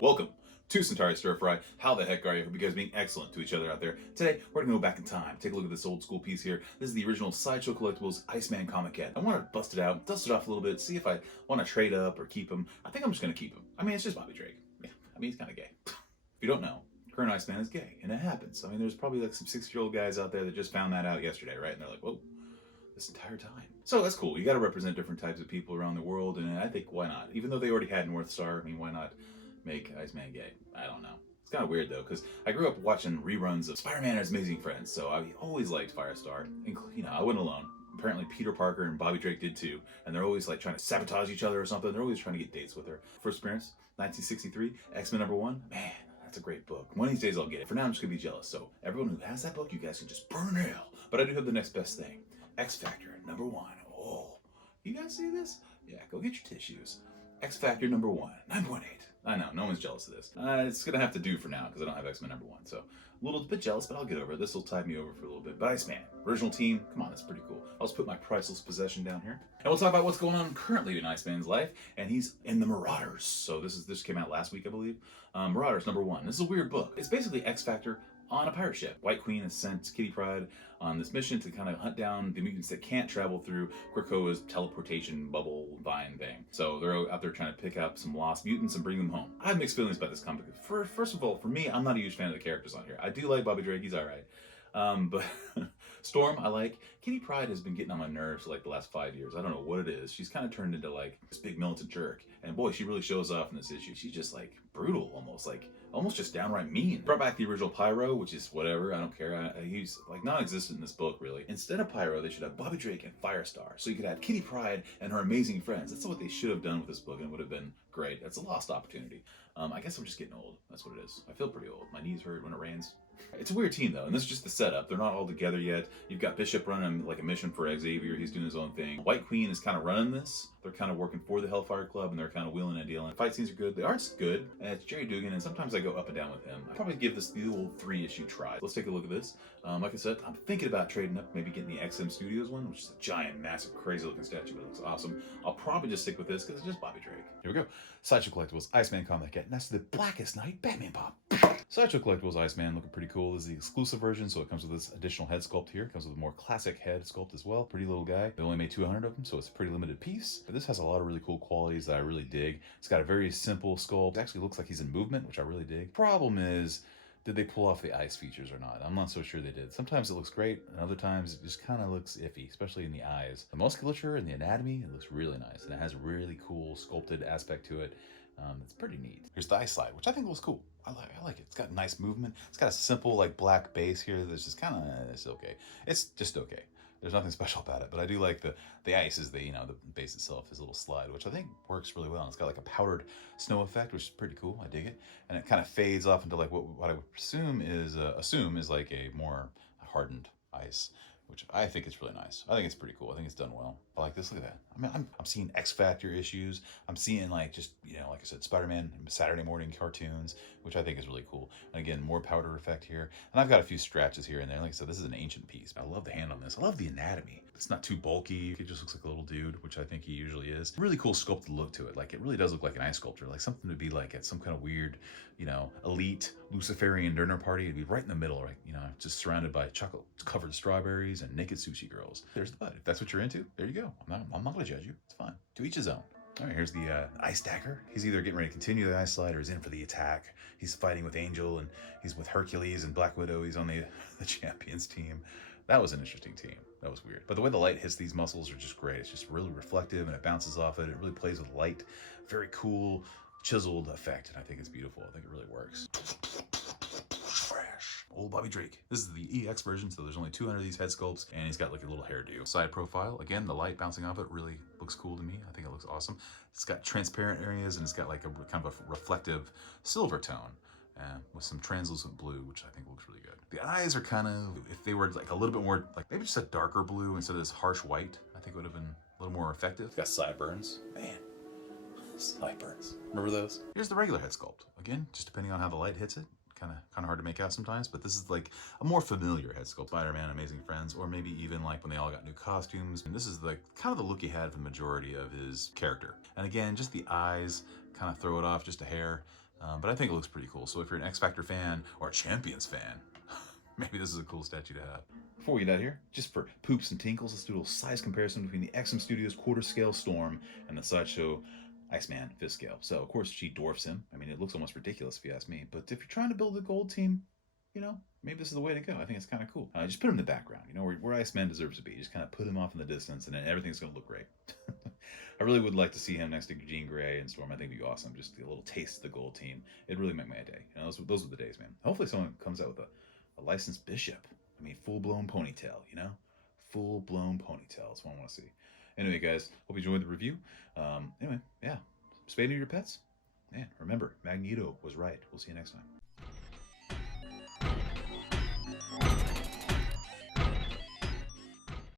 Welcome to Centauri Stir Fry. How the heck are you? Hope you guys are being excellent to each other out there. Today, we're gonna go back in time. Take a look at this old school piece here. This is the original Sideshow Collectibles Iceman comic kit. I want to bust it out, dust it off a little bit, see if I want to trade up or keep him. I think I'm just gonna keep him. I mean, it's just Bobby Drake. Yeah, I mean, he's kind of gay. If you don't know, current Iceman is gay, and it happens. I mean, there's probably like some 60-year-old guys out there that just found that out yesterday, right? And they're like, whoa. This entire time. So that's cool. You got to represent different types of people around the world, and I think why not? Even though they already had North Star, I mean, why not make Iceman gay? I don't know. It's kind of weird though, because I grew up watching reruns of Spider-Man and His Amazing Friends, so I always liked Firestar. You know, I wasn't alone. Apparently Peter Parker and Bobby Drake did too, and they're always like trying to sabotage each other or something. They're always trying to get dates with her. First appearance, 1963, X-Men #1. Man, that's a great book. One of these days I'll get it. For now, I'm just gonna be jealous. So everyone who has that book, you guys can just burn in hell. But I do have the next best thing. X Factor #1. Oh, you guys see this? Yeah, go get your tissues. X Factor #1, 9.8. I know, no one's jealous of this. It's gonna have to do for now because I don't have X-Men #1. So a little bit jealous, but I'll get over it. This will tide me over for a little bit. But Iceman, original team, come on, that's pretty cool. I'll just put my priceless possession down here. And we'll talk about what's going on currently in Iceman's life. And he's in the Marauders. So this came out last week, I believe. Marauders #1. This is a weird book. It's basically X Factor on a pirate ship. White Queen has sent Kitty Pryde on this mission to kind of hunt down the mutants that can't travel through Krakoa's teleportation bubble vine thing. So they're out there trying to pick up some lost mutants and bring them home. I have mixed feelings about this comic. First of all, for me, I'm not a huge fan of the characters on here. I do like Bobby Drake, he's alright. But Storm, I like. Kitty Pryde has been getting on my nerves for like the last 5 years. I don't know what it is. She's kind of turned into like this big militant jerk. And boy, she really shows off in this issue. She's just like brutal almost just downright mean. Brought back the original Pyro, which is whatever, I don't care. He's like non-existent in this book, really. Instead of Pyro, they should have Bobby Drake and Firestar. So you could have Kitty Pryde and her amazing friends. That's what they should have done with this book, and it would have been great. That's a lost opportunity. I guess I'm just getting old. That's what it is. I feel pretty old. My knees hurt when it rains. It's a weird team though, and this is just the setup. They're not all together yet. You've got Bishop running like a mission for Xavier. He's doing his own thing. White Queen is kind of running this. They're kind of working for the Hellfire Club, and they're kind of wheeling and dealing. Fight scenes are good. The art's good. And it's Jerry Dugan, and sometimes I go up and down with him. I'd probably give this the old 3-issue try. Let's take a look at this. Like I said, I'm thinking about trading up, maybe getting the XM Studios one, which is a giant, massive, crazy-looking statue, but it looks awesome. I'll probably just stick with this because it's just Bobby Drake. Here we go. Sideshow Collectibles Iceman comic kit. And that's the Blackest Night Batman Pop. Sideshow Collectibles Iceman looking pretty cool. This is the exclusive version, so it comes with this additional head sculpt here. It comes with a more classic head sculpt as well. Pretty little guy. They only made 200 of them, so it's a pretty limited piece. But this has a lot of really cool qualities that I really dig. It's got a very simple sculpt. It actually looks like he's in movement, which I really dig. Problem is, did they pull off the ice features or not? I'm not so sure they did. Sometimes it looks great, and other times it just kind of looks iffy, especially in the eyes. The musculature and the anatomy, it looks really nice, and it has a really cool sculpted aspect to it. It's pretty neat. Here's the ice slide, which I think looks cool. I like it. It's got nice movement. It's got a simple like black base here that's just kind of, it's okay. It's just okay. There's nothing special about it, but I do like the ice is the base itself is a little slide, which I think works really well. And it's got like a powdered snow effect, which is pretty cool. I dig it. And it kind of fades off into like what I would assume is like a more hardened ice, which I think is really nice. I think it's pretty cool. I think it's done well. I like this. Look at that. I mean, I'm seeing X Factor issues. I'm seeing like just, like I said, Spider-Man Saturday morning cartoons, which I think is really cool. And again, more powder effect here. And I've got a few scratches here and there. Like I said, this is an ancient piece. I love the hand on this. I love the anatomy. It's not too bulky. It just looks like a little dude, which I think he usually is. Really cool sculpted look to it. Like it really does look like an ice sculpture, like something to be like at some kind of weird, elite Luciferian dinner party. It'd be right in the middle, right? Just surrounded by chocolate covered strawberries and naked sushi girls. There's the bud. If that's what you're into, there you go. I'm not gonna judge you. It's fine. To each his own. All right, here's the ice dagger. He's either getting ready to continue the ice slide or he's in for the attack. He's fighting with Angel and he's with Hercules and Black Widow. He's on the Champions team. That was an interesting team. That was weird. But the way the light hits these muscles are just great. It's just really reflective and it bounces off it. It really plays with light. Very cool, chiseled effect. And I think it's beautiful. I think it really works. Old Bobby Drake. This is the EX version, so there's only 200 of these head sculpts, and he's got like a little hairdo. Side profile, again, the light bouncing off it really looks cool to me. I think it looks awesome. It's got transparent areas, and it's got like a kind of a reflective silver tone with some translucent blue, which I think looks really good. The eyes are kind of, if they were like a little bit more, like maybe just a darker blue instead of this harsh white, I think it would have been a little more effective. It's got sideburns. Man, sideburns. Remember those? Here's the regular head sculpt. Again, just depending on how the light hits it. Kind of hard to make out sometimes, but this is like a more familiar head sculpt. Spider-Man, Amazing Friends, or maybe even like when they all got new costumes. And this is like kind of the look he had for the majority of his character. And again, just the eyes kind of throw it off just a hair. But I think it looks pretty cool. So if you're an X Factor fan or a Champions fan, maybe this is a cool statue to have. Before we get out of here, just for poops and tinkles, let's do a little size comparison between the XM Studios quarter scale Storm and the Sideshow Iceman fifth scale. So of course she dwarfs him. I mean, it looks almost ridiculous if you ask me. But if you're trying to build a gold team, you know, maybe this is the way to go. I think it's kind of cool. Just put him in the background, you know, where Iceman deserves to be. Just kind of put him off in the distance, and then everything's going to look great. I really would like to see him next to Jean Grey and Storm. I think it'd be awesome. Just a little taste of the gold team. It'd really make my day. You know, those were the days, man. Hopefully someone comes out with a licensed bishop. I mean, full-blown ponytail, you know? Full-blown ponytail is what I want to see. Anyway, guys, hope you enjoyed the review. Anyway, yeah. Spay neuter your pets. Man, remember, Magneto was right. We'll see you next time.